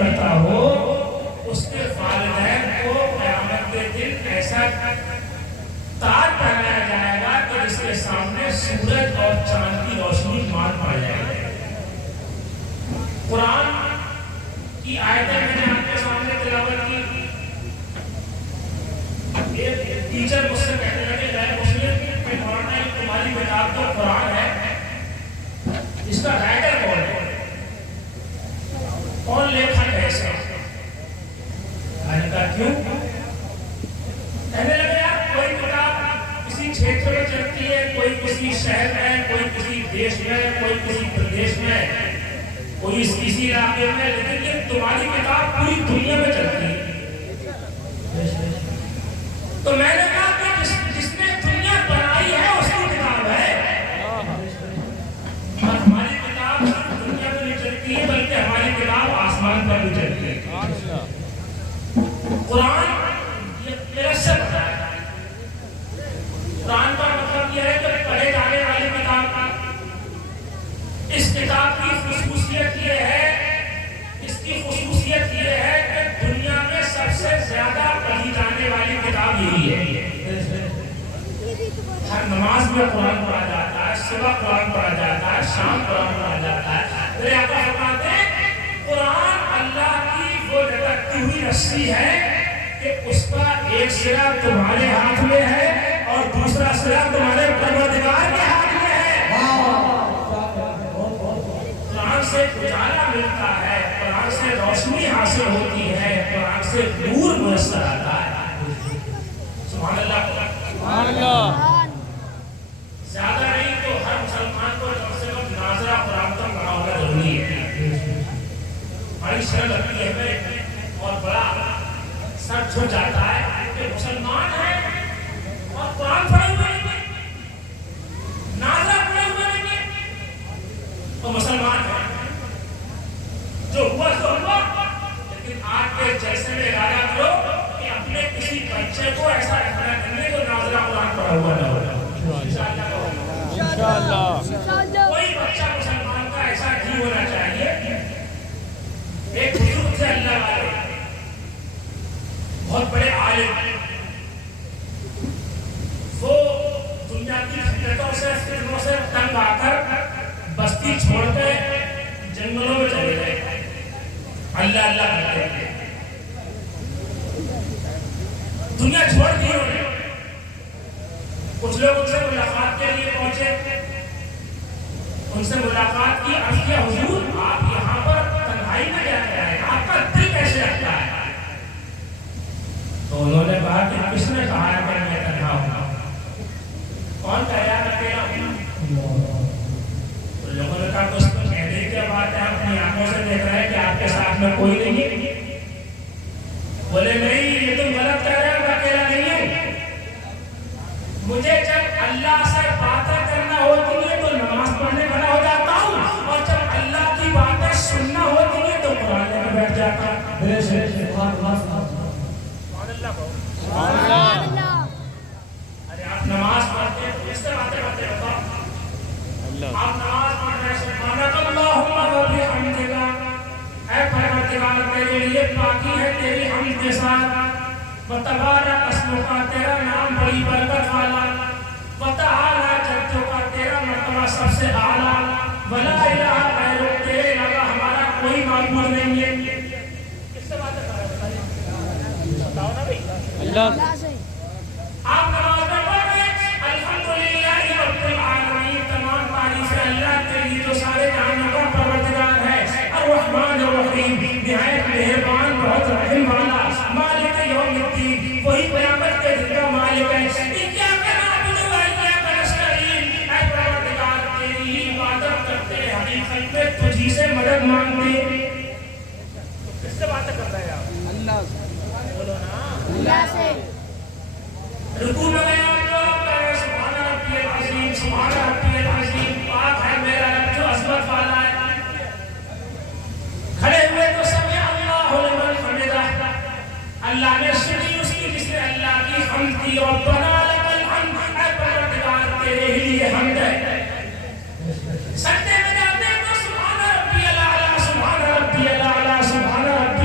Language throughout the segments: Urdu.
کرتا ہو اس کے والدین کو قیامت کے دن ایسا تاج پہنایا جائے گا کہ جس کے سامنے سورج اور چاند کی روشنی مان پڑ جائے گی۔ قرآن کی آیتیں میں نے آپ کے سامنے تلاوت کی۔ ایک ٹیچر مجھ سے کہنے لگے غیر مسلم کہ مولانا یہ تمہاری کتاب تو قرآن ہے، اس کا رائٹر کون ہے، کون لیکھک ہے اس کا؟ میں نے کہا کیوں؟ کہنے لگے یار کوئی کتاب کسی چھیتر میں چلتی ہے، کوئی کسی شہر میں، کوئی کسی دیش میں، کوئی کسی پردیش میں، کوئی کسی علاقے میں، لیکن یہ تمہاری کتاب پوری دنیا میں چلتی ہے۔ تو میں نے کہا کہ جس نے دنیا بنائی ہے اس کی کتاب ہے، اور ہماری کتاب صرف دنیا میں نہیں چلتی ہے بلکہ ہماری کتاب آسمان پر بھی چلتی ہے۔ قرآن یہ میرسر ہے، قرآن کا مطلب یہ ہے کہ پڑھے جانے والی کتاب۔ اس کتاب کی خصوصیت یہ ہے، اس کی خصوصیت یہ ہے کہ دنیا میں سب سے زیادہ پڑھی جانے والی کتاب یہی ہے۔ ہر نماز میں قرآن پڑھا جاتا ہے، صبح قرآن پڑھا جاتا ہے، شام قرآن پڑھا جاتا ہے۔ میرے آقا فرماتے ہیں قرآن اللہ کی وہ لٹکتی ہوئی رسی ہے کہ اس کا ایک سرا تمہارے ہاتھ میں ہے اور دوسرا سرا تمہارے پروردگار کے ہاتھ میں ہے۔ قرآن سے اجالا ملتا ہے، قرآن سے روشنی حاصل ہوتی ہے، قرآن سے نور میسر آتا ہے۔ سبحان اللہ، سبحان اللہ۔ زیادہ نہیں تو ہر مسلمان کو کم سے کم ناظرہ قرآن کا پڑھا ہونا ضروری ہے۔ بڑی شرم لگتی ہے ہمیں اور بڑا سر جھک جاتا ہے کہ مسلمان ہیں اور قرآن پڑھے ہوئے نہیں ہیں، ناظرہ پڑھے ہوئے نہیں ہیں، تو مسلمان ہیں۔ جو ہوا تو ہوا، لیکن آج کے جیسے میں ارادہ کرو کہ اپنے کسی بچے کو ایسا رکھنا نہیں کہ ناظرہ قرآن پڑھا ہوا نہ ہو۔ کوئی بچہ مسلمان کا ایسا نہیں ہونا چاہیے۔ ایک بزرگ تھے اللہ والے، بہت بڑے عالم، وہ دنیا کی فتنوں سے فتنوں سے تنگ آ کر بستی چھوڑ کے جنگلوں میں چلے گئے، اللہ اللہ کرتے تھے، دنیا چھوڑ دی انہوں نے۔ کچھ لوگ ان سے ملاقات کے لیے پہنچے، ان سے ملاقات کی، عرض کیا حضور آپ یہاں پر تنہائی میں جاتے ہیں، آپ کا دل کیسے رکھتا ہے؟ تو انہوں نے کہا کہ کس نے کہا ہے کہ میں تنہا ہوں؟ کون کہہ رہا ہے اکیلا ہوں؟ تو لوگوں نے کہا کچھ تو کہنے کی بات ہے، اپنی آنکھوں سے دیکھ رہے ہیں کہ آپ کے ساتھ میں کوئی نہیں ہے۔ بولے نہیں، یہ تم غلط کہہ رہے ہو، میں اکیلا نہیں ہوں۔ مجھے جب اللہ سے باتیں کرنا ہوتی ہے تو نماز پڑھنے کھڑا ہو جاتا ہوں، اور جب اللہ کی باتیں سننا ہوتی ہے تو قرآن لے کر بیٹھ جاتا ہوں۔ ارے آپ نماز پڑھتے ہیں تو اس سے باتیں کرتے ہوتا، آپ نماز پڑھ رہے سبحانک اللہم و بحمدک، اے پروردگار تیرے لیے پاکی ہے تیری حمد کے ساتھ، وتبارک اسمک تیرا نام بڑی برکت والا، وتعالی جدک تیرا مرتبہ سب سے اعلیٰ، ولا الہ غیرک تیرے علاوہ ہمارا کوئی معبود نہیں ہے۔ کس سے باتیں کر رہے ہیں؟ بتاؤ نا بھائی۔ اللہ سے آپ نماز میں پڑھ رہے ہیں، الحمدللہ رب العالمین، تمام تعریفیں اللہ کے لیے جو سارے جہانوں کا پروردگار ہے، الرحمن الرحیم، نہایت مہربان بہت رحم والا، مالک یوم الدین، وہی قیامت کے دن کا مالک ہے۔ ایاک نعبد و ایاک نستعین، اے پروردگار تیری ہی عبادت کرتے ہیں، حقیقت میں تجھی سے مدد مانگتے ہیں۔ کس سے باتیں کر رہے ہیں آپ؟ اللہ سے بولو نا، اللہ سے۔ رکوع میں گئے آپ لوگ، سبحان ربی العظیم، سبحان ربی العظیم، پاک ہے میرا رب جو عظمت والا ہے۔ کھڑے ہوئے تو سمع اللہ لمن حمدہ، اللہ نے سنی اس کی جس نے اللہ کی حمد کی، ربنا لک الحمد، اے پروردگار تیرے ہی لیے حمد ہے۔ سجدے میں جاتے ہیں تو سبحان ربی الاعلیٰ، سبحان ربی الاعلیٰ، سبحان ربی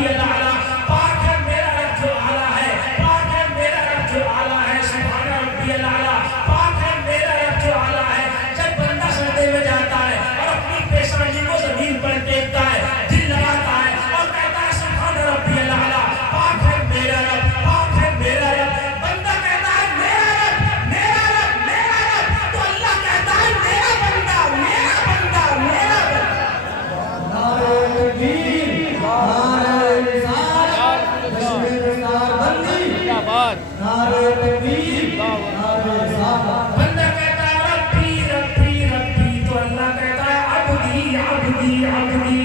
نعرے تکبیر نعرے رسالت. بندہ کہتا ہے ربی ربی ربی تو اللہ کہتا ہے عبدی عبدی عبدی.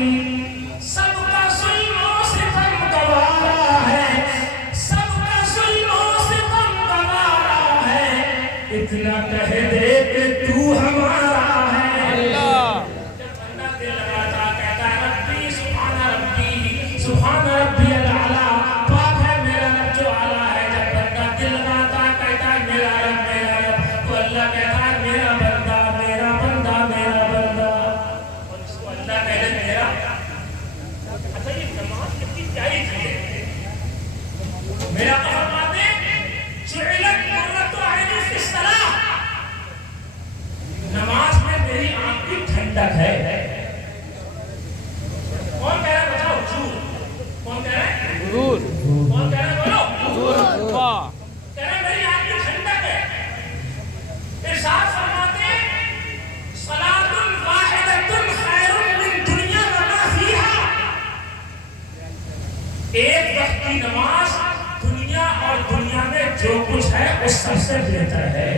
سب کا ظلم و ستم گوارا ہے, سب کا ظلم و ستم گوارا ہے, اتنا کہہ دے کہ تو ہمارا ہے. جب بندہ دل لگاتا کہتا ہے ربی سبحان ربی الاعلیٰ, پاک ہے میرا رب جو اعلیٰ ہے. جب بندہ دل لگاتا کہتا ہے میرا رب, تو اللہ کہتا ہے میرا بندہ میرا بندہ میرا بندہ. اور اس کو اللہ کہہ دے میرا. اچھا یہ نماز کتنی پیاری چیز ہے. میرا تو فرماتے جعلت قرۃ عینی فی الصلاۃ, نماز میں میری آنکھ کی ٹھنڈک ہے. کون کہہ رہا ہے بتاؤ؟ حضور. کون کہہ رہا ہے؟ حضور. کون کہہ رہا ہے بولو؟ حضور مصطفیٰ. کہہ رہا ہے میری آنکھ کی ٹھنڈک ہے. ارشاد فرماتے ہیں صلاۃ واحدۃ خیر من دنیا وما فیہا, ایک وقت کی نماز دنیا اور دنیا میں جو کچھ ہے اس سب سے بہتر ہے.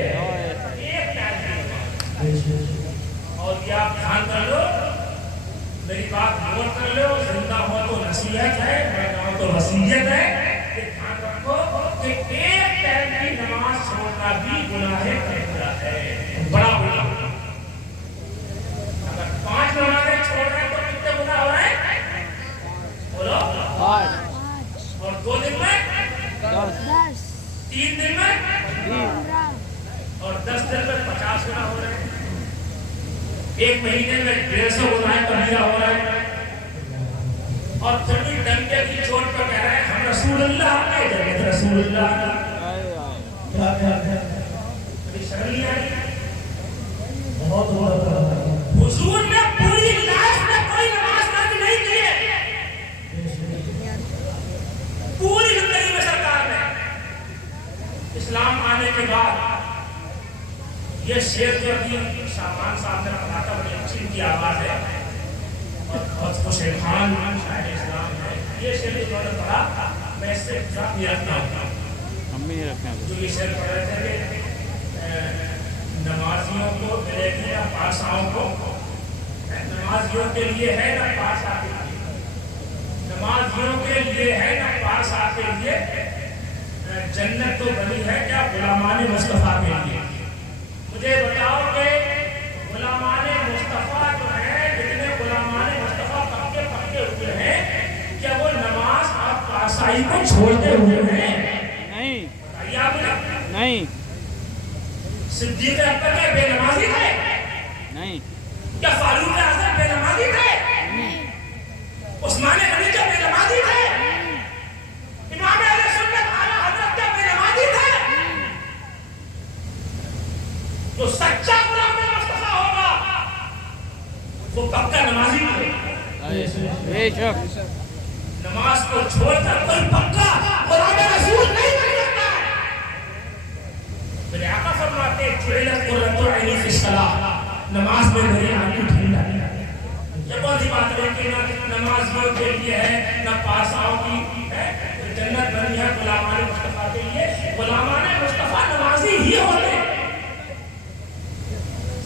ایک ٹائم کی نماز. اور یہ آپ دھیان کر لو, میری بات غور کر لو, زندہ ہو تو نصیحت ہے, میں کہوں تو وصیت ہے. کہ دھیان رکھو کہ ایک ٹائم کی نماز چھوڑنا بھی گناہ کبیرہ ہے, بڑا گناہ. اگر 5 نمازیں چھوڑ رہے ہیں تو کتنے گناہ ہو رہے ہیں؟ بولو. 8 اور 2 دن میں 10 3 دن میں اور 10 دن میں 50 گناہ ہو رہے ہیں. ایک مہینے میں 150 گناہ کبیرہ ہو رہا ہے. اور پھر بھی ڈنکے کی چوٹ پر کہہ رہے ہیں ہم رسول اللہ کے جگہ رسول اللہ کیا کیا کیا کی شرم نہیں آئی. بہت بہت حضور نے پوری لائف میں کوئی نماز ترک نہیں کی ہے, پوری زندگی میں. سرکار نے اسلام آنے کے بعد یہ شعر جو ابھی شاہبان صاحب نے پڑھا تھا, بڑی اچھی ان کی آواز ہے اور بہت خوش خان شاعر اسلام ہے. یہ شعر جو نے پڑھا میں اس سے ساتھ نہیں رکھتا ہوں. ہم بھی نہیں رکھیں. جو یہ شعر پڑھ رہے تھے کہ نمازیوں کو ملے گی نہ پاساؤں کو, نمازیوں کے لیے ہے نہ پاسا کے لیے, نمازیوں کے لیے ہے نہ پاسا کے لیے, جنت تو بنی ہے کیا غلامان مصطفیٰ کے لیے. مجھے بتاؤ کہ غلامان مصطفیٰ جو ہیں, جتنے غلامان مصطفیٰ پکے پکے ہوئے ہیں, کیا وہ نماز آپ پاسائی کو چھوڑتے ہوئے ہیں؟ نہیں بتائیے آپ نے. نہیں صدیق اکبر کے بے نمازی تھے؟ نہیں. کیا فاروق اعظم بے نمازی تھے؟ عثمان غنی کے بے نمازی تھے؟ امام اہل سنت اعلیٰ حضرت کے بے نمازی تھے؟ جو سچا غلام مصطفیٰ ہوگا وہ پکا نمازی ہے. بے شک. نماز کو چھوڑ کر کوئی پکا غلام رسول نہیں بن سکتا. میرے آقا فرماتے جعلت قرۃ عینی فی الصلاۃ, نماز میں میری آنکھ کی ٹھنڈک ہے. یہ کون سی بات ہے کہ نہ نمازیوں کے لیے ہے نہ پاساؤں کی ہے, جنت بنی ہے غلامان مصطفیٰ کے لیے. غلامان مصطفیٰ نمازی ہی ہوتے ہیں.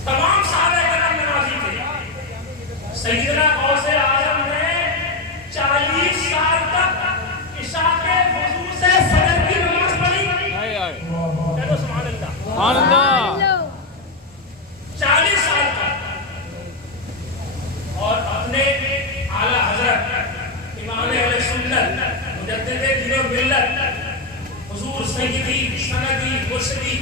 تمام صحابہ کرام نمازی تھے. سیدنا غوث اعظم نے 40 سال تک عشاء کے وضو سے فجر کی نماز پڑھی. کہہ دو سبحان اللہ. سبحان اللہ. 40 سال تک. اور اپنے اعلیٰ حضرت امام اہل سنت مجدد دین و ملت حضور سیدی سندی مرشدی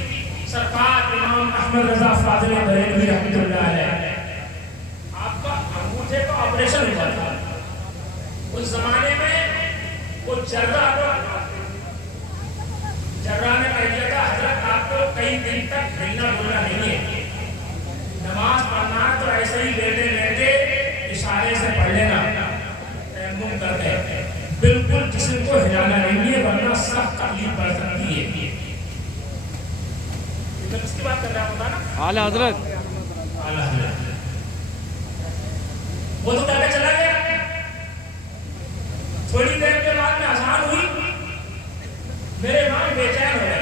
سرکار امام احمد رضا فاضل بریلوی رحمۃ اللہ علیہ, آپ کا انگوٹھے کا آپریشن ہوا تھا. اس زمانے میں وہ جرہ نے کہہ دیا تھا حضرت آپ کو کئی دن تک ہلنا بولنا نہیں ہے, نماز پڑھنا تو ایسے ہی لیٹے لیٹے اشارے سے پڑھ لینا, تیمم کر کے بالکل جسم کو ہلانا نہیں ہے ورنہ سخت تکلیف پڑ سکتی ہے. اس کی بات کر رہا ہوتا نا اعلیٰ حضرت. اعلیٰ حضرت وہ تو کہہ کے چلا گیا. تھوڑی دیر کے بعد میں اذان ہوئی, میرے امام بے چین ہو گئے.